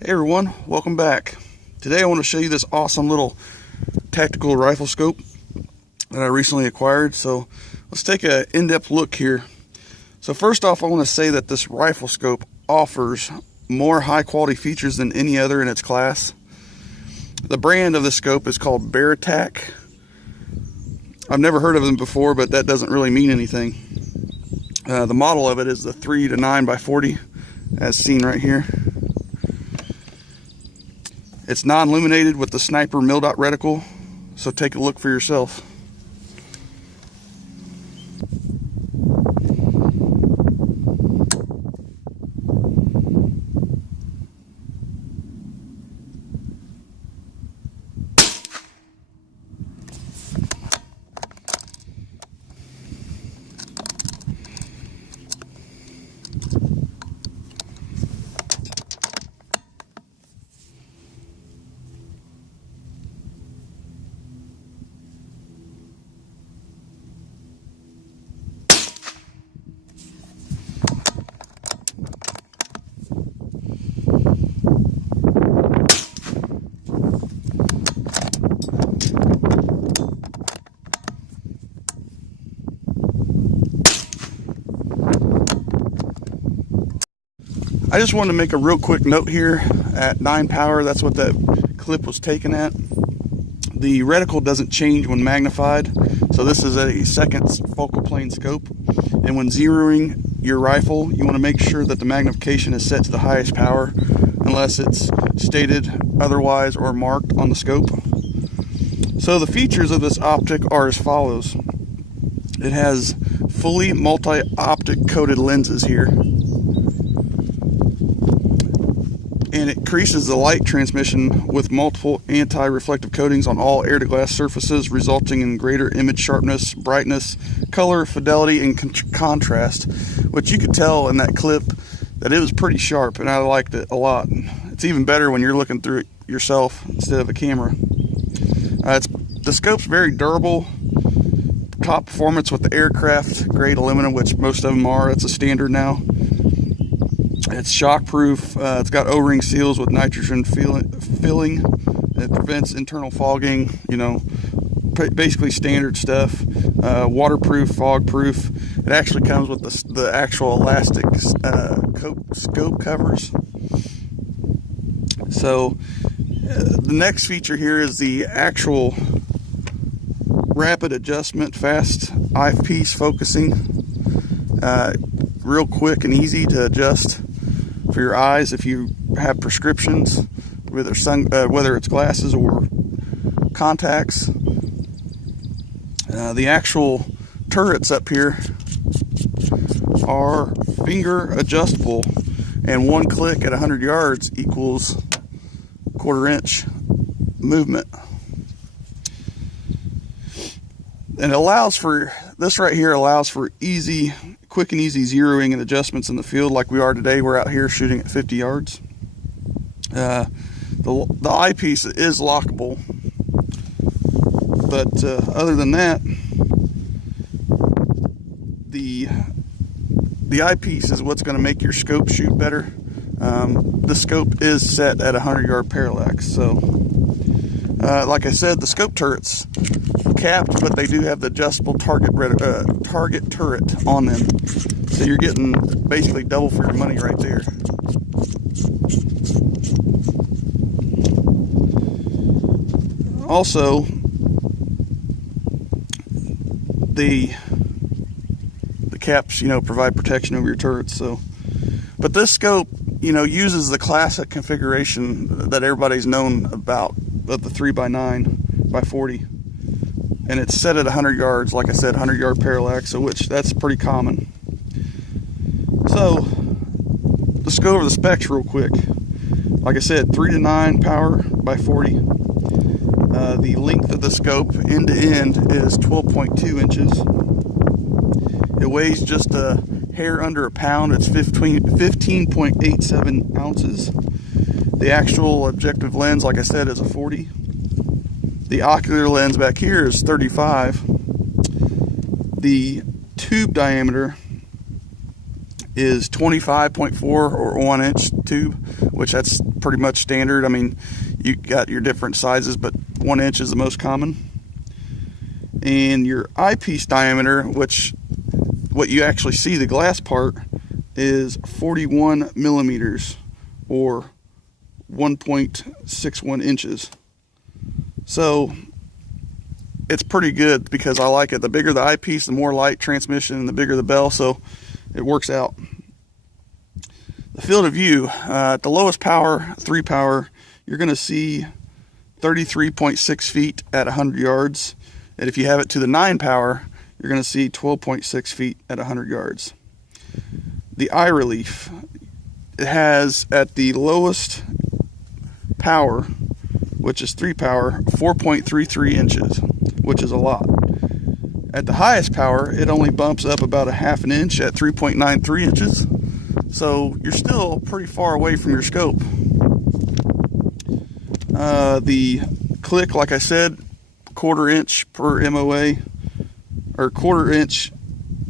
Hey everyone, welcome back. Today I want to show you this awesome little tactical rifle scope that I recently acquired. So let's take an in-depth look here. So first off, I want to say that this rifle scope offers more high quality features than any other in its class. The brand of the scope is called BERETAC. I've never heard of them before, but that doesn't really mean anything. The model of it is the 3 to 9 by 40 as seen right here. It's non-illuminated with the sniper mil-dot reticle, so take a look for yourself. I just wanted to make a real quick note here. At 9 power, that's what that clip was taken at. The reticle doesn't change when magnified, so this is a second focal plane scope. And when zeroing your rifle, you want to make sure that the magnification is set to the highest power, unless it's stated otherwise or marked on the scope. So the features of this optic are as follows. It has fully multi-optic coated lenses here. And it increases the light transmission with multiple anti-reflective coatings on all air-to-glass surfaces, resulting in greater image sharpness, brightness, color, fidelity, and contrast, which you could tell in that clip that it was pretty sharp, and I liked it a lot. It's even better when you're looking through it yourself instead of a camera. The scope's very durable, top performance with the aircraft grade aluminum, which most of them are. It's a standard now. It's shockproof. It's got O-ring seals with nitrogen filling. It prevents internal fogging, basically standard stuff. Waterproof, fog-proof. It actually comes with the actual elastic scope covers. So the next feature here is the actual rapid adjustment, fast eyepiece focusing. Real quick and easy to adjust for your eyes if you have prescriptions, whether it's glasses or contacts. The actual turrets up here are finger adjustable, and one click at 100 yards equals quarter-inch movement. And this right here allows for quick and easy zeroing and adjustments in the field like we are today. We're out here shooting at 50 yards. The eyepiece is lockable, but other than that, the eyepiece is what's going to make your scope shoot better. The scope is set at 100-yard parallax, so like I said, the scope turret's capped, but they do have the adjustable target turret on them, so you're getting basically double for your money right there. Also, the caps provide protection over your turrets. So, but this scope uses the classic configuration that everybody's known about of the 3x9 by 40. And it's set at 100 yards, like I said, 100-yard parallax, which that's pretty common. So let's go over the specs real quick. Like I said, 3 to 9 power by 40. The length of the scope end to end is 12.2 inches. It weighs just a hair under a pound. It's 15.87 ounces. The actual objective lens, like I said, is a 40. The ocular lens back here is 35. The tube diameter is 25.4 or 1 inch tube, which that's pretty much standard. I mean, you got your different sizes, but 1 inch is the most common. And your eyepiece diameter, which what you actually see, the glass part, is 41 millimeters or 1.61 inches. So it's pretty good because I like it. The bigger the eyepiece, the more light transmission, and the bigger the bell, so it works out. The field of view, at the lowest power, 3 power, you're going to see 33.6 feet at 100 yards. And if you have it to the 9 power, you're going to see 12.6 feet at 100 yards. The eye relief, it has at the lowest power, which is 3 power, 4.33 inches, which is a lot. At the highest power, it only bumps up about a half an inch at 3.93 inches. So you're still pretty far away from your scope. The click, like I said, 1/4 inch per MOA, or 1/4 inch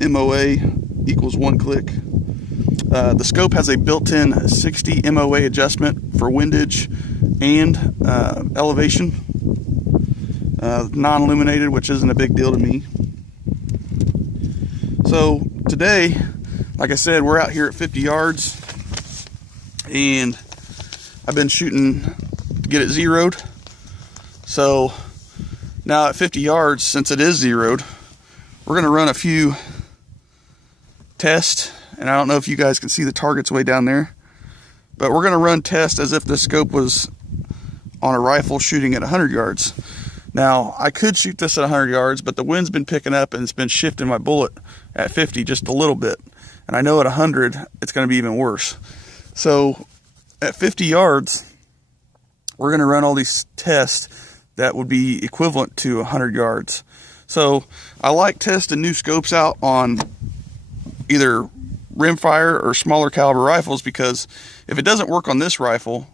MOA equals 1 click. The scope has a built-in 60 MOA adjustment for windage and elevation, non-illuminated, which isn't a big deal to me. So today, like I said, we're out here at 50 yards, and I've been shooting to get it zeroed. So now at 50 yards, since it is zeroed, we're going to run a few tests. And I don't know if you guys can see the targets way down there, but we're going to run tests as if the scope was on a rifle shooting at 100 yards. Now, I could shoot this at 100 yards, but the wind's been picking up and it's been shifting my bullet at 50 just a little bit. And I know at 100, it's going to be even worse. So at 50 yards, we're going to run all these tests that would be equivalent to 100 yards. So I like testing new scopes out on either rimfire or smaller caliber rifles, because if it doesn't work on this rifle,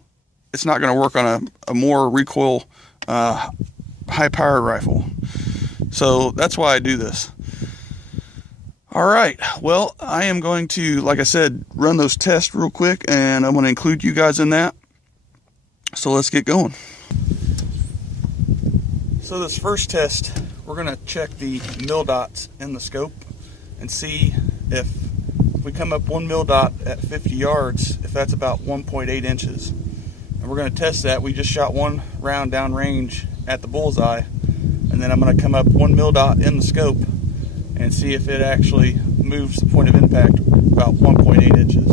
it's not going to work on a more recoil high power rifle. So that's why I do this. All right, well, I am going to, like I said, run those tests real quick, and I'm going to include you guys in that. So let's get going. So this first test, we're going to check the mil dots in the scope and see if we come up 1 mil dot at 50 yards, if that's about 1.8 inches. And we're going to test that. We just shot 1 round down range at the bullseye, and then I'm going to come up 1 mil dot in the scope and see if it actually moves the point of impact about 1.8 inches.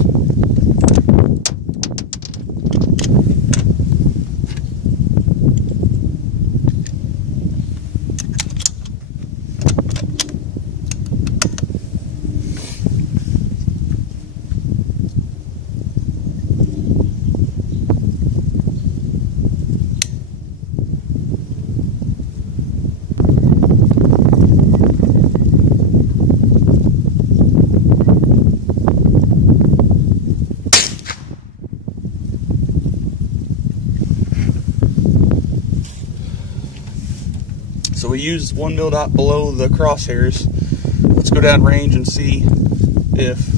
So we use 1 mil dot below the crosshairs. Let's go down range and see if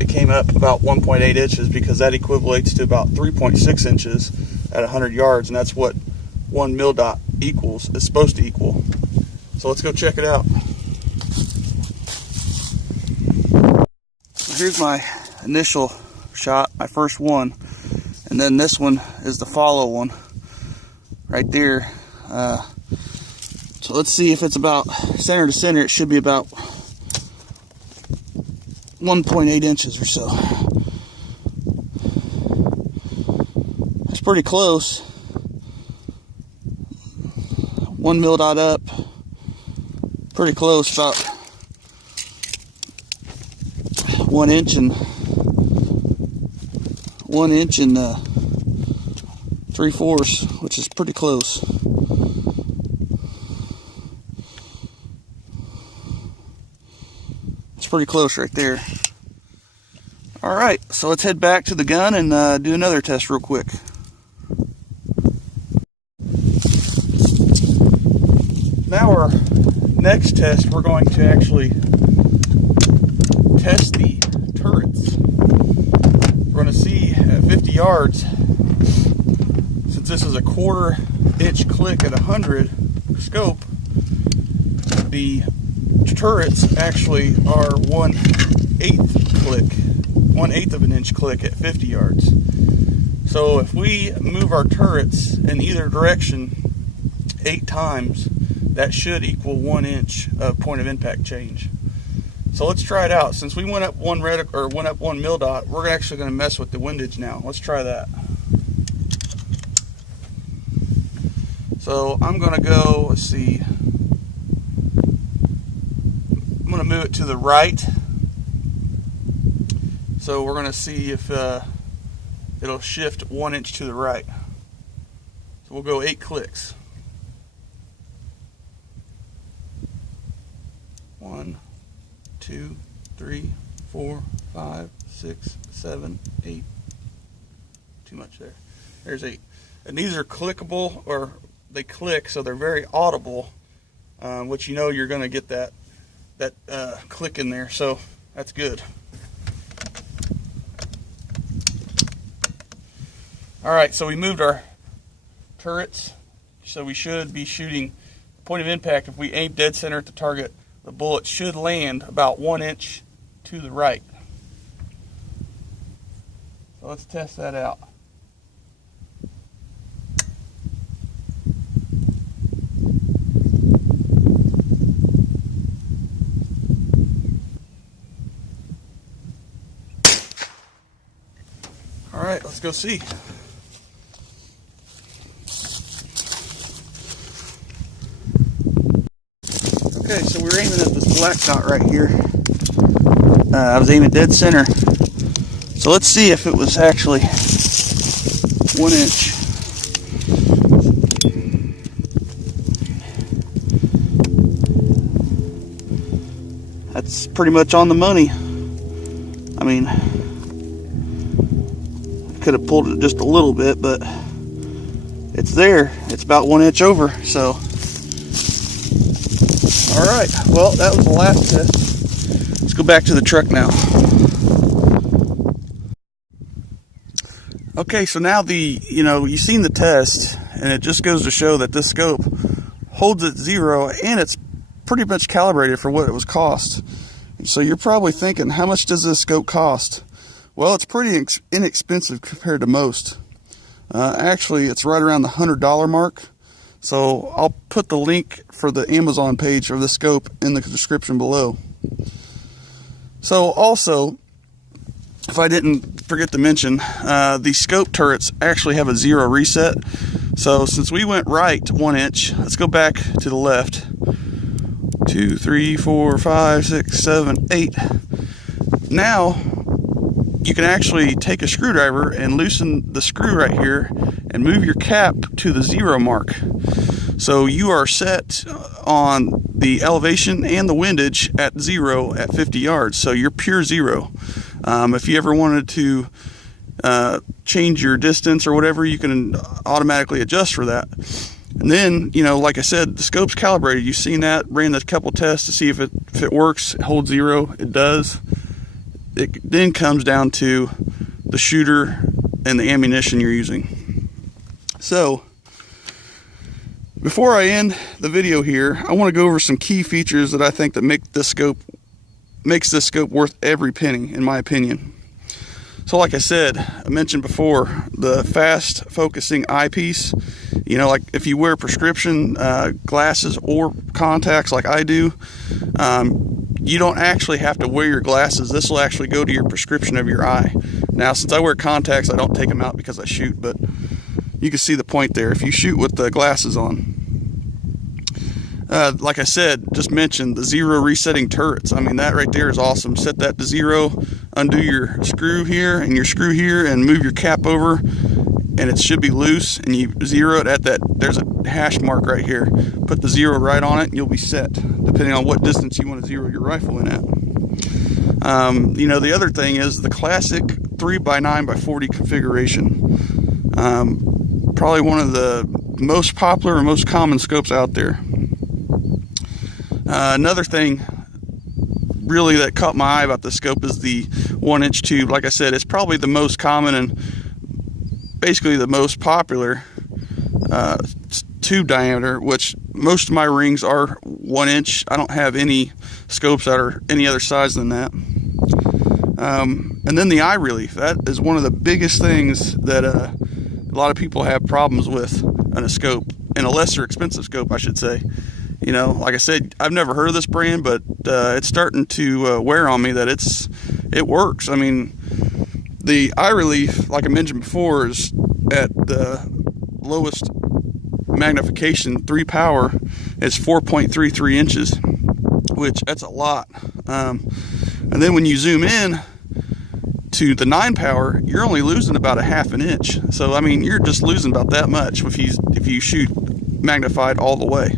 it came up about 1.8 inches, because that equivalates to about 3.6 inches at 100 yards, and that's what 1 mil dot equals, is supposed to equal. So let's go check it out. So here's my initial shot, my first one, and then this one is the follow one right there. So let's see if it's about center to center. It should be about 1.8 inches or so. That's pretty close. 1 mil dot up. Pretty close, about 1 inch and 3/4, which is pretty close. Pretty close right there. All right, so let's head back to the gun and do another test real quick. Now our next test, we're going to actually test the turrets. going to see at 50 yards, since this is a 1/4 inch click at 100 scope, the turrets actually are 1/8 click, 1/8 of an inch click at 50 yards. So if we move our turrets in either direction 8 times, that should equal 1 inch of point of impact change. So let's try it out. Since we went up one reticle, or went up one mil dot, we're actually going to mess with the windage now. Let's try that. So I'm going to go, let's see, I'm going to move it to the right. So we're going to see if it'll shift 1 inch to the right. So we'll go 8 clicks. 1, 2, 3, 4, 5, 6, 7, 8. Too much there. There's 8. And these are clickable, or they click, so they're very audible, which you know you're going to get that click in there. So that's good. All right, so we moved our turrets, so we should be shooting point of impact. If we aim dead center at the target, the bullet should land about 1 inch to the right. So let's test that out. All right, let's go see. Okay, so we're aiming at this black dot right here. I was aiming dead center. So let's see if it was actually 1 inch. That's pretty much on the money. I mean, I could have pulled it just a little bit, but it's there. It's about 1 inch over, so. All right, well, that was the last test. Let's go back to the truck now. Okay, so now you've seen the test, and it just goes to show that this scope holds at 0, and it's pretty much calibrated for what it was cost. So you're probably thinking, how much does this scope cost? Well, it's pretty inexpensive compared to most. Actually, it's right around the $100 mark. So I'll put the link for the Amazon page of the scope in the description below. So also, if I didn't forget to mention, the scope turrets actually have a 0 reset. So since we went right 1 inch, let's go back to the left. 2, 3, 4, 5, 6, 7, 8. Now you can actually take a screwdriver and loosen the screw right here and move your cap to the 0 mark. So you are set on the elevation and the windage at 0 at 50 yards. So you're pure 0. If you ever wanted to change your distance or whatever, you can automatically adjust for that. And then, like I said, the scope's calibrated. You've seen that, ran a couple tests to see if it works, it holds 0, it does. It then comes down to the shooter and the ammunition you're using. So, before I end the video here, I want to go over some key features that I think that makes this scope worth every penny, in my opinion. So like I said, I mentioned before, the fast focusing eyepiece. Like if you wear prescription glasses or contacts like I do, you don't actually have to wear your glasses. This will actually go to your prescription of your eye. Now, since I wear contacts, I don't take them out because I shoot, but you can see the point there. If you shoot with the glasses on, like I said, just mentioned the 0 resetting turrets. I mean, that right there is awesome. Set that to 0, undo your screw here and your screw here, and move your cap over, and it should be loose, and you 0 it at that. There's a hash mark right here. Put the 0 right on it, and you'll be set, depending on what distance you want to 0 your rifle in at. The other thing is the classic 3x9x40 configuration. Probably one of the most popular and most common scopes out there. Another thing really that caught my eye about the scope is the 1-inch tube. Like I said, it's probably the most common and basically the most popular tube diameter, which most of my rings are 1 inch. I don't have any scopes that are any other size than that. And then the eye relief, that is one of the biggest things that a lot of people have problems with in a scope, in a lesser expensive scope, I should say. You know, like I said, I've never heard of this brand, but it's starting to wear on me that it works. I mean, the eye relief, like I mentioned before, is at the lowest magnification, 3 power, it's 4.33 inches, which that's a lot. And then when you zoom in to the 9 power, you're only losing about a 1/2 inch. So I mean, you're just losing about that much if you shoot magnified all the way.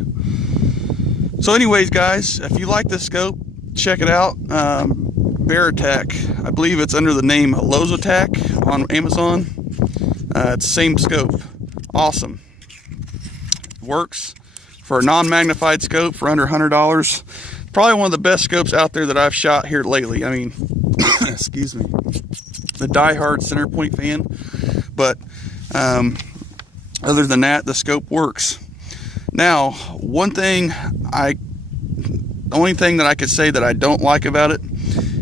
So anyways, guys, if you like this scope, check it out. BERETAC, I believe it's under the name leupold on Amazon. It's the same scope. Awesome. Works for a non-magnified scope for under $100. Probably one of the best scopes out there that I've shot here lately. I mean, excuse me, the die-hard center point fan, but other than that, the scope works. Now, the only thing that I could say that I don't like about it,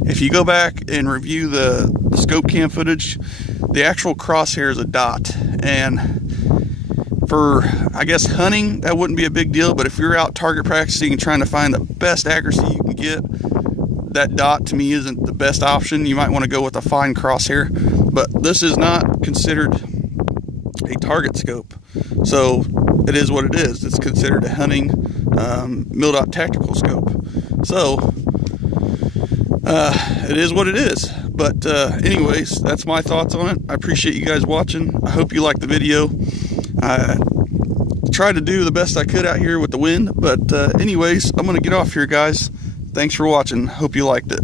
if you go back and review the scope cam footage, the actual crosshair is a dot. And for, I guess, hunting, that wouldn't be a big deal, but if you're out target practicing and trying to find the best accuracy you can get, that dot to me isn't the best option. You might want to go with a fine crosshair, but this is not considered a target scope, so it is what it is. It's considered a hunting mil-dot tactical scope, so it is what it is. But anyways, that's my thoughts on it. I appreciate you guys watching. I hope you liked the video. I tried to do the best I could out here with the wind, but anyways, I'm gonna get off here, guys. Thanks for watching. Hope you liked it.